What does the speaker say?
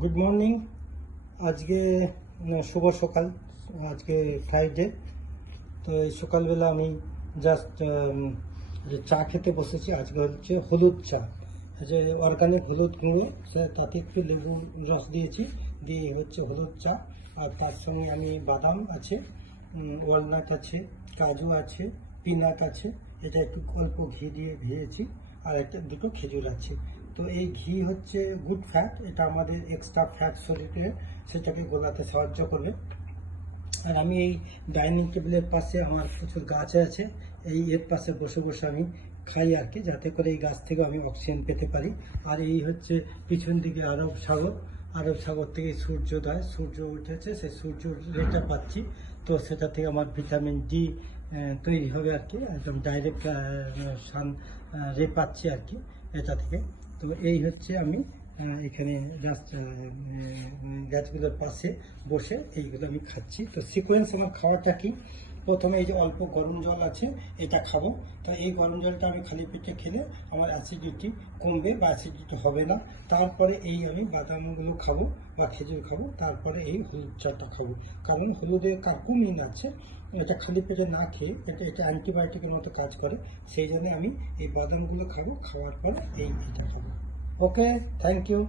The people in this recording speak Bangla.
Good morning. আজকে শুভ সকাল। আজকে ফ্রাইডে। তো এই সকালবেলা আমি জাস্ট যে চা খেতে বসেছি। আজকে হচ্ছে হলুদ চা, যে অর্গানিক হলুদ গুঁড়ো, তাতে একটু লেবু রস দিয়েছি, দিয়ে হচ্ছে হলুদ চা। আর তার সঙ্গে আমি বাদাম আছে, ওয়ালনাট আছে, কাজু আছে, পিনাট আছে, এটা একটু অল্প ঘি দিয়ে ভেজেছি। আর একটা দুটো খেজুর আছে। তো এই ঘি হচ্ছে গুড ফ্যাট, এটা আমাদের এক্সট্রা ফ্যাট শরীরে সেটাকে গলাতে সাহায্য করবে। আর আমি এই ডাইনিং টেবিলের পাশে আমার প্রচুর গাছ আছে, এর পাশে বসে বসে আমি খাই আর কি, যাতে করে এই গাছ থেকে আমি অক্সিজেন পেতে পারি। আর এই হচ্ছে পিছন দিকে আরব সাগর। আরব সাগর থেকে সূর্যোদয়, সূর্য উঠেছে, সেই সূর্য রেটা পাচ্ছি। তো সেটা থেকে আমার ভিটামিন ডি তৈরি হবে আর কি, একদম ডাইরেক্ট সান রে পাচ্ছি আর কি এটা থেকে। তো এই হচ্ছে আমি এখানে জাস্ট গাছগুলোর পাশে বসে এইগুলো আমি খাচ্ছি। তো সিকোয়েন্স আমার খাওয়াটা কি, প্রথমে এই যে অল্প গরম জল আছে এটা খাবো। তো এই গরম জলটা আমি খালি পেটে খেলে আমার অ্যাসিডিটি কমবে বা অ্যাসিডিটি হবে না। তারপরে এই আমি বাদামগুলো খাবো বা খেজুর খাবো, তারপরে এই হলুদ চাটা খাবো। কারণ হলুদে কার্কুমিন আছে, এটা খালি পেটে না খেয়ে এটা অ্যান্টিবায়োটিকের মতো কাজ করে। সেই জন্য আমি এই বাদামগুলো খাবো, খাওয়ার পর এটা খাবো। ওকে, থ্যাংক ইউ।